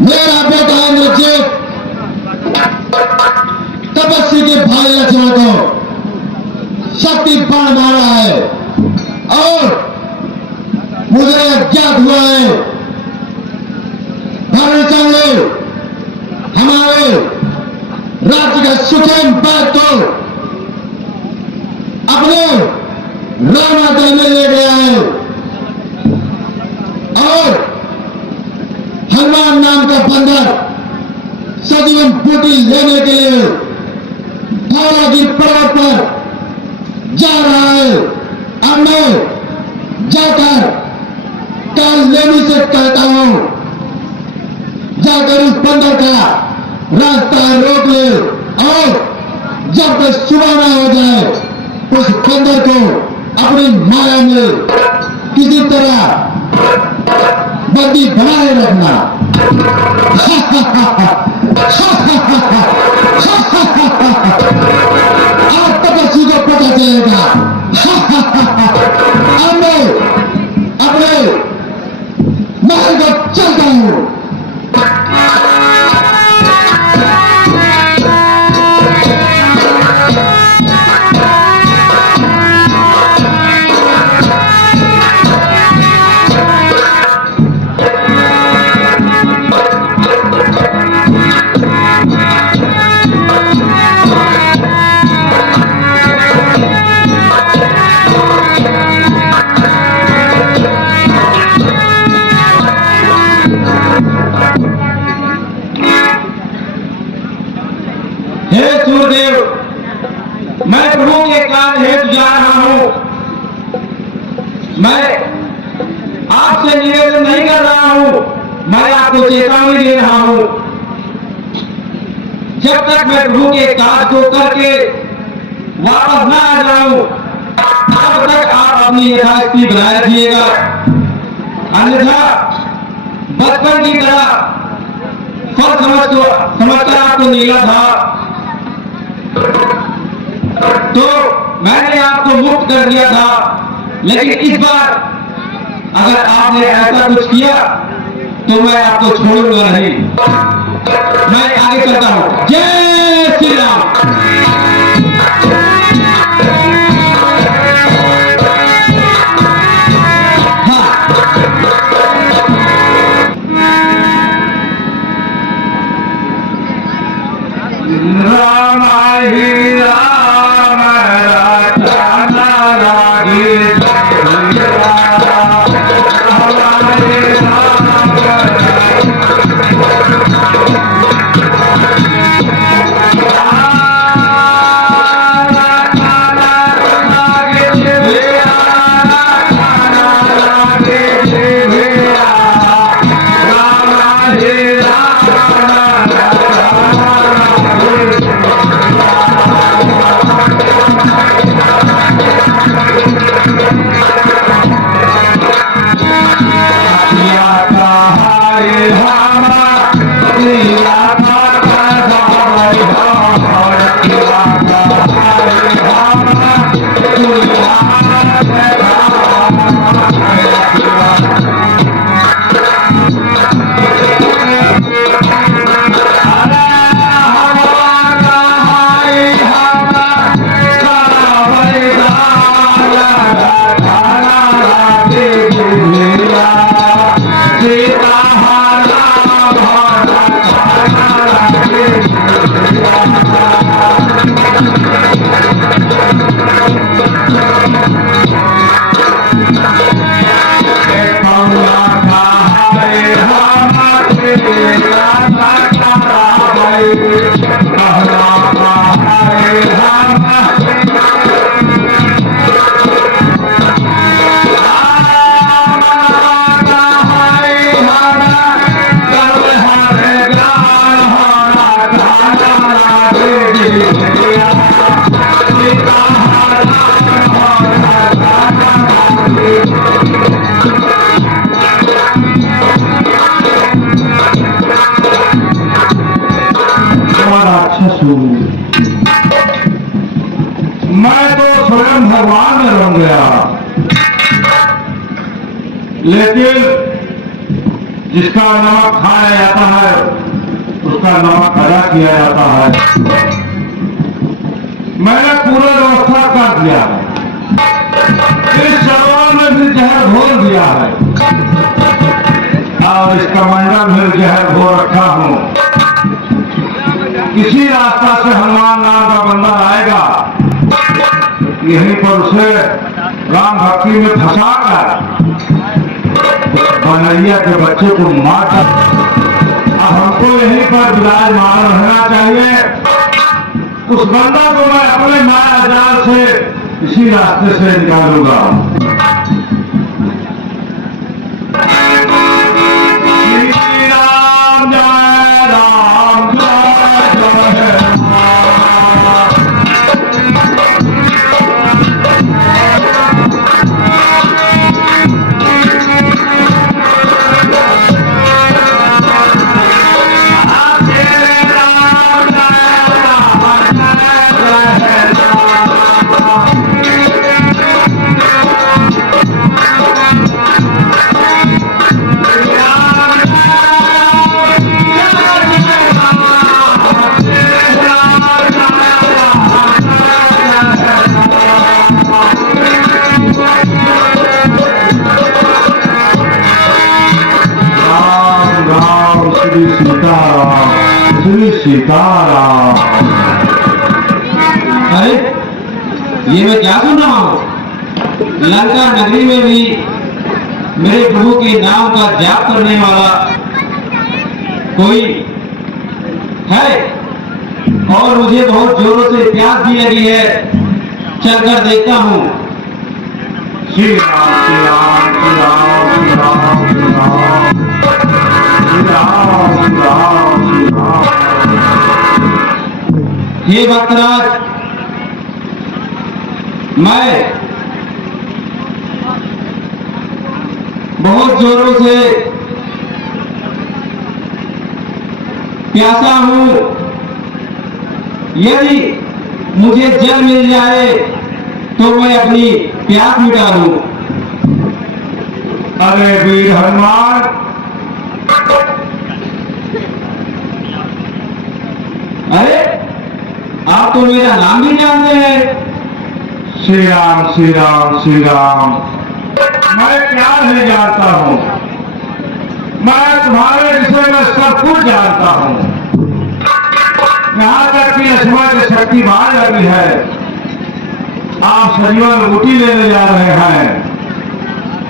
मेरा बेटा इंद्रजीत तपस्वी के भाई लक्ष्मण को शक्ति बाण मारा है और मुझे अज्ञात हुआ है भरतचंद्र हमारे राज्य का सुखेम बैग को अपने रामादल में ले गया है और हनुमान नाम का बंदर सजीवन बूटी लेने के लिए धौलागिरी पर्वत पर जा रहा है। अब मैं जाकर काल लेनी से कहता हूं जाकर उस बंदर का रास्ता रोक ले और जब तक सुबह न हो जाए उस बंदर को अपनी माया में किसी तरह बंदी बनाए रखना। आज तपस्वी को पता चलेगा। अब मैं अपने महल को चलता हूं। हे सूर्यदेव, मैं प्रभु के कार्य हेतु जा रहा हूं। मैं आपसे निवेदन नहीं कर रहा हूं, मैं आपको चेतावनी दे रहा हूं। जब तक मैं प्रभु के कार्य को करके वापस न आ जाऊं तब तक आप अपनी यथास्थिति बनाए रखिएगा, अन्यथा बचपन की तरह फल समझकर आपको नीला था तो मैंने आपको मुक्त कर दिया था, लेकिन इस बार अगर आपने ऐसा कुछ किया तो मैं आपको छोड़ूंगा नहीं। मैं आगे चलता हूं। जय श्री राम। राम ही राम रचना लागे मैं तो स्वयं भगवान में बन गया, लेकिन जिसका नमक खाया जाता है उसका नमक अदा किया जाता है। मैंने पूरा व्यवस्था कर दिया है। इस सरोवर में भी जहर घोल दिया है और इस कमंडल में जहर घोल रखा हूं। किसी रास्ता से हनुमान नाम का बंदा आएगा, यहीं पर उसे राम भक्ति में फंसा कर बनैया के बच्चे को मार कर हमको यहीं पर विराजमान रहना चाहिए। उस बंदा को मैं अपने माया जाल से इसी रास्ते से निकालूंगा। श्री राम जय राम जय जय श्री सीताराम। अरे ये मैं क्या सुन रहा हूँ? लंका नगरी में भी मेरे प्रभु के नाम का जाप करने वाला कोई है और मुझे बहुत जोरों से प्यास भी लगी है। चलकर देखता हूँ। श्री राम श्री राम श्री राम श्री राम श्री राम श्री राम श्री राम श्री राम। हे भक्तराज, मैं बहुत जोरों से प्यासा हूं। यदि मुझे जल मिल जाए तो मैं अपनी प्यास मिटा लूं। अरे वीर हनुमान, अरे आप तो मेरा नाम भी जानते हैं। श्री राम श्री राम श्री राम। मैं क्या नहीं जानता हूँ, मैं तुम्हारे विषय में सब कुछ जानता हूँ। यहाँ तक कि लक्ष्मण की शक्ति बाहर लगी है। आप सजीवन रोटी लेने जा रहे हैं,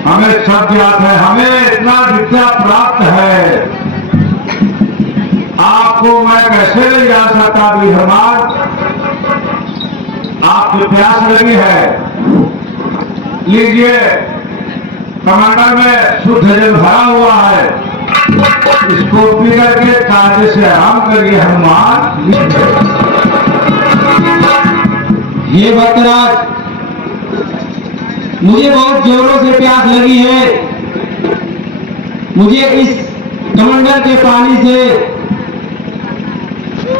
हमें सब ज्ञात है, हमें इतना विद्या प्राप्त है। आपको मैं कैसे नहीं जान सकता वीर हनुमान? आपकी प्यास लगी है, लीजिए, कमंडल में शुद्ध जल भरा हुआ है, इसको पी करके कांटे से आराम करिए हनुमान। ये भक्तराज, मुझे बहुत जोरों से प्यास लगी है। मुझे इस कमंडल के पानी से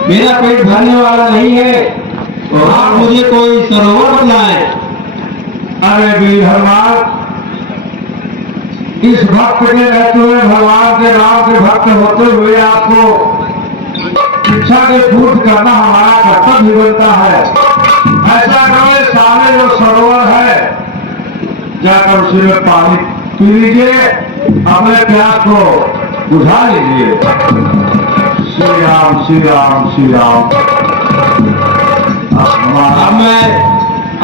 मेरा पेट भरने वाला नहीं है और आप मुझे कोई सरोवर बताएं। अरे वीर हनुमान, इस भक्त के रहते हुए, भगवान के राम के भक्त होते हुए आपको शिक्षा के पूर्ति करना हमारा कर्तव्य बनता है। ऐसा करो, सामने जो सरोवर है जाकर उसी में पानी पी लीजिए, अपने प्यास को बुझा लीजिए। श्री राम श्री राम श्री राम। अब मैं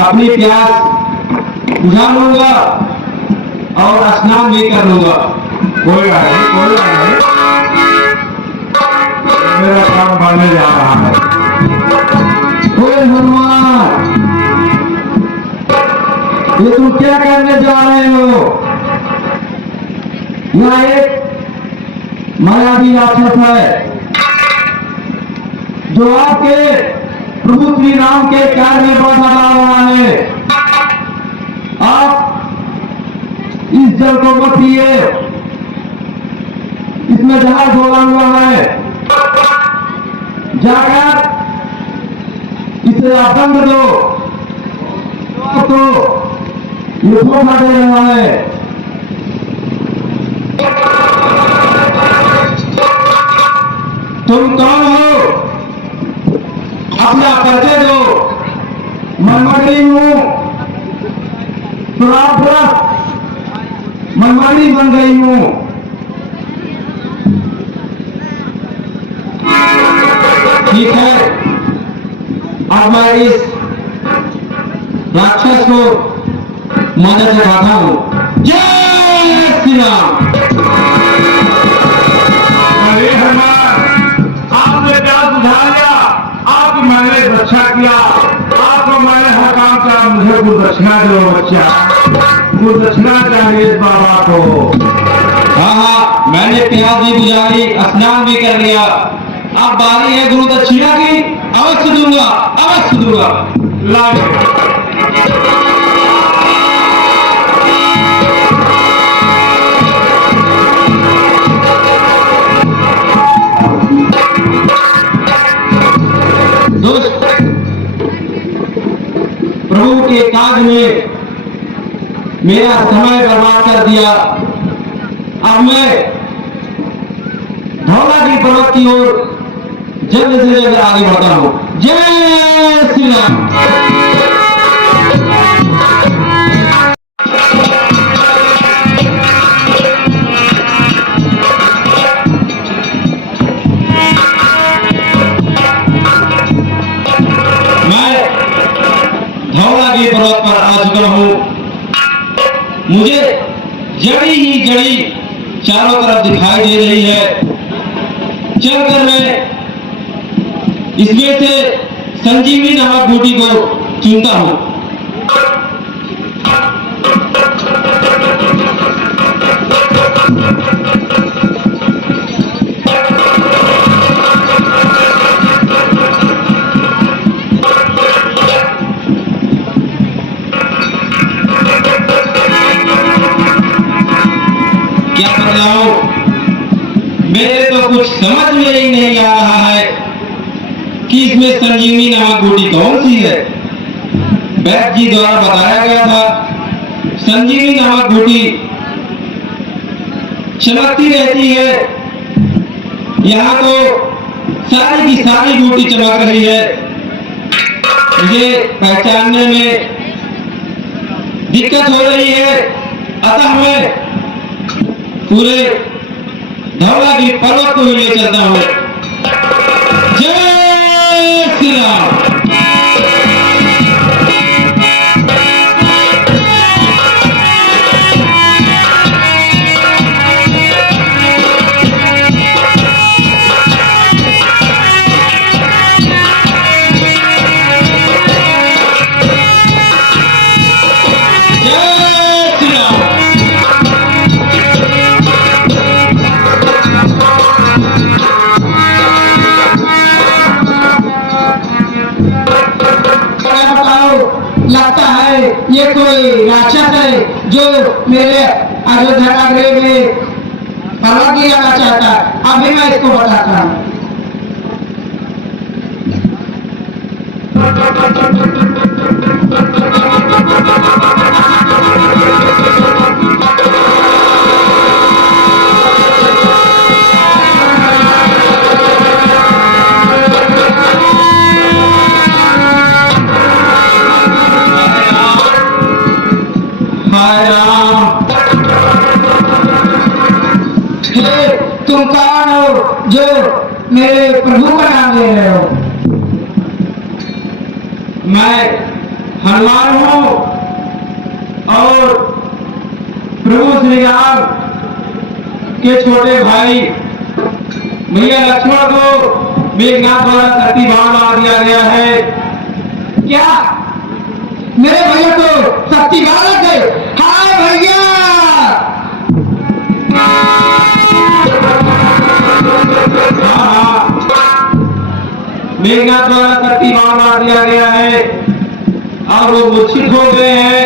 अपनी प्यास बुझा लूंगा और स्नान भी कर लूंगा। कोई बात नहीं, कोई बात नहीं, मेरा काम बनने जा रहा है। ओए हनुमान, ये तुम क्या करने जा रहे हो? यहाँ एक मायावी राक्षस है जो आपके प्रभु श्री राम के कार्य में बाधा डाल रहा है। आप इस जल को मत पिए, इसमें जहाज घोला हुआ है। जाकर इसे आप दंड दो, तो ये धोखा दे रहा है। तुम कौन हो? अपना परिचय दो। मैं मंगली हूँ, मैं मंगली बन गई हूँ। ठीक है, अब मैं इस राक्षस को मदद से खाता हूँ। जय श्री राम। अरे हनुमान, आपने क्या सुझा लिया? आपकी मैंने रक्षा किया, आपको मैंने हर काम किया, मुझे कुछ दक्षिणा दो बच्चा, कुछ दक्षिणा चाहिए इस बाबा को। हाँ हाँ, मैंने प्यास भी बुझाई, स्नान भी कर लिया। अब बारी है गुरु दक्षिणा की। अवश्य दूंगा, अवश्य दूंगा। लाए दोस्त, प्रभु के काज में मेरा समय बर्बाद कर दिया। अब मैं धौलागिरी पर्वत की ओर जल्द से जल्द आगे बढ़ता हूं। जय श्री राम। मैं धौलागिरी पर्वत पर आ चुका हूं। मुझे जड़ी ही जड़ी चारों तरफ दिखाई दे रही है। चलकर मैं इसमें से संजीवनी नामक बूटी को चुनता हूं। क्या बताऊं, मेरे तो कुछ समझ में ही नहीं आ रहा है कि इसमें संजीवनी नामक बूटी कौन सी है। वैद्य जी द्वारा बताया गया था संजीवनी नामक बूटी चमकती रहती है। यहाँ तो सारी की सारी बूटी चमक रही है। मुझे पहचानने में दिक्कत हो रही है, अतः मैं पूरे धौलागिरी पर्वत को ही ले चलता हूं। जय श्री राम। लगता है ये कोई राक्षस है जो मेरे अयोध्या नगरी में पर्वत गिराना चाहता है। अभी मैं इसको बताता हूँ। तुम कौन हो जो मेरे प्रभु का नाम ले रहे हो? मैं हनुमान हूं और प्रभु श्री राम के छोटे भाई भैया लक्ष्मण को मेघनाथ द्वारा धरती बाण मार दिया गया है। क्या मेरे भैया को शक्ति बालक है? हाय भैया, मेघनाथ द्वारा धरती बाण मार दिया गया है और वो मूर्छित हो गए हैं।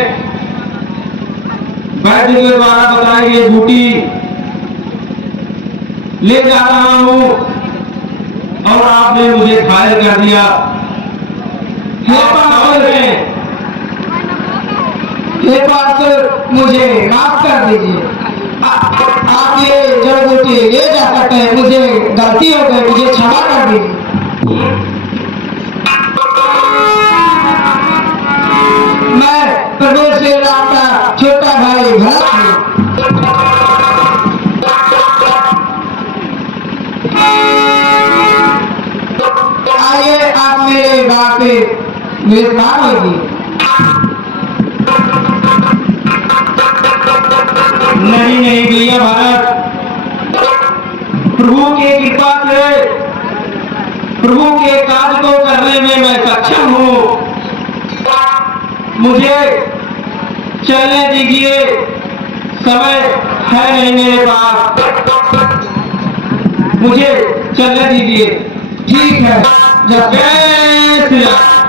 वैद्य के द्वारा बताई गई बूटी ले जा रहा हूं और आपने मुझे घायल कर दिया। हे पार्षद, मुझे माफ कर दीजिए। आप ये जड़ बूटी ले जा सकते हैं, मुझे गलती हो गई, मुझे क्षमा कर दीजिए। मैं प्रभु श्री राम का छोटा भाई भरत हूँ। आइए आप मेरे बात पे मेजबान होगी। नहीं नहीं भैया भारत, प्रभु की कृपा से प्रभु के कार्य को करने में मैं सक्षम हूँ। मुझे चलने दीजिए, समय है नहीं मेरे पास, मुझे चलने दीजिए। ठीक है, जब जय श्री राम।